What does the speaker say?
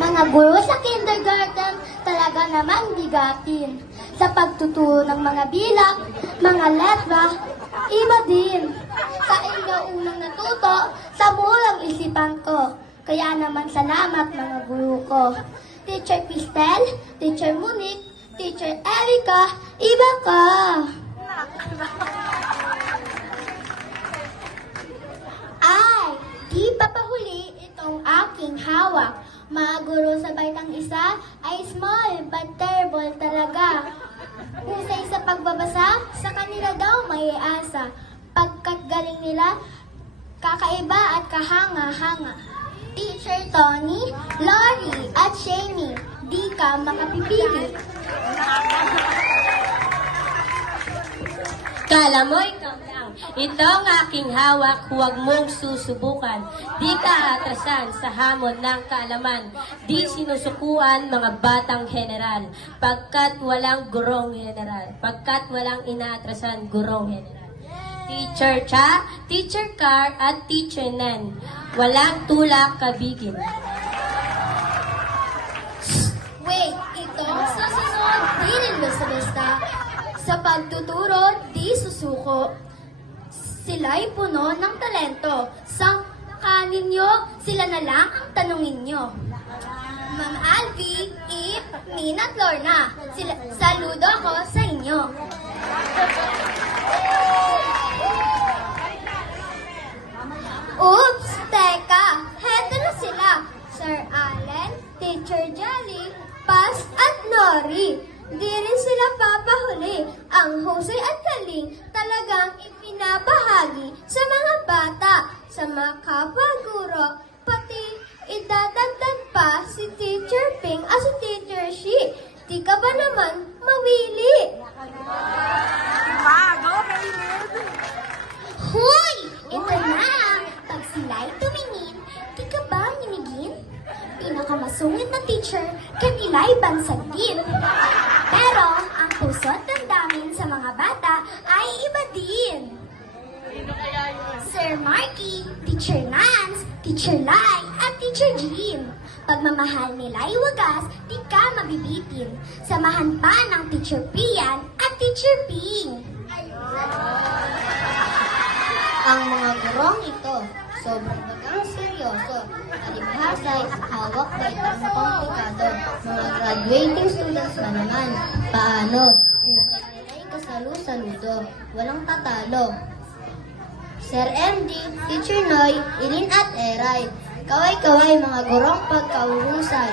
Mga guro sa kindergarten, talaga namang bigatin. Sa pagtuturo ng mga bilang, mga letra, iba din. Sa inyo unang natuto, sa murang isipan ko. Kaya naman salamat mga guro ko. Teacher Cristel, Teacher Monique, Teacher Erica, iba ka. Ay, di papahuli itong aking hawak. Mga guro sa baitang isa ay small but terrible talaga. Husay sa pagbabasa, sa kanila daw may asa. Pagkat galing nila, kakaiba at kahanga-hanga. Teacher Tony, Lori at Shamie, di ka makapipili. Kala mo ikaw lang. Ito ang aking hawak, huwag mong susubukan. Di ka atrasan sa hamon ng kaalaman. Di sinusukuan mga batang general. Pagkat walang gurong general. Pagkat walang inaatrasan gurong general. Teacher Cha, Teacher Car, at Teacher Nen. Walang tulak kabigin. Wait, itong susunod, di rin basta-basta. Sa pagtuturo, di susuko. Sila'y puno ng talento. Sa kanin nyo, sila na lang ang tanungin nyo. Ma'am Alvi, Ip, Min at Lorna, saludo ako sa inyo. Oops, teka, heto na sila. Sir Allen, Teacher Jelly, Paz at Nori. Di rin sila papahuli. Ang husay at galing talagang ipinabahagi sa mga bata, sa mga kapwa-guro, pati idadagdag pa si Teacher Ping at si Teacher Shi. Di ka ba naman mawili? Hoy! Ito na! Pag sila'y tumingin, di ka ba ninigin? Pinakamasungit na teacher, kanila'y bansag din. Pero ang puso't damdamin sa mga bata ay iba din. Sir Marky, Teacher Nance, Teacher Lai, at Teacher Jim. Pagmamahal nila'y wagas, di ka mabibitin. Samahan pa ng Teacher Pian at Teacher Ping. Ang mga gurong ito, sobrang bagang seryoso. Alibhasay, hawak ba'y ang komplikado. Mga graduating students ba naman? Paano? Husay nila'y kasalu-saludo. Walang tatalo. Sir MD, Teacher Noy, Ilin at Eray. Kaway-kaway mga gurong pagkauhusay.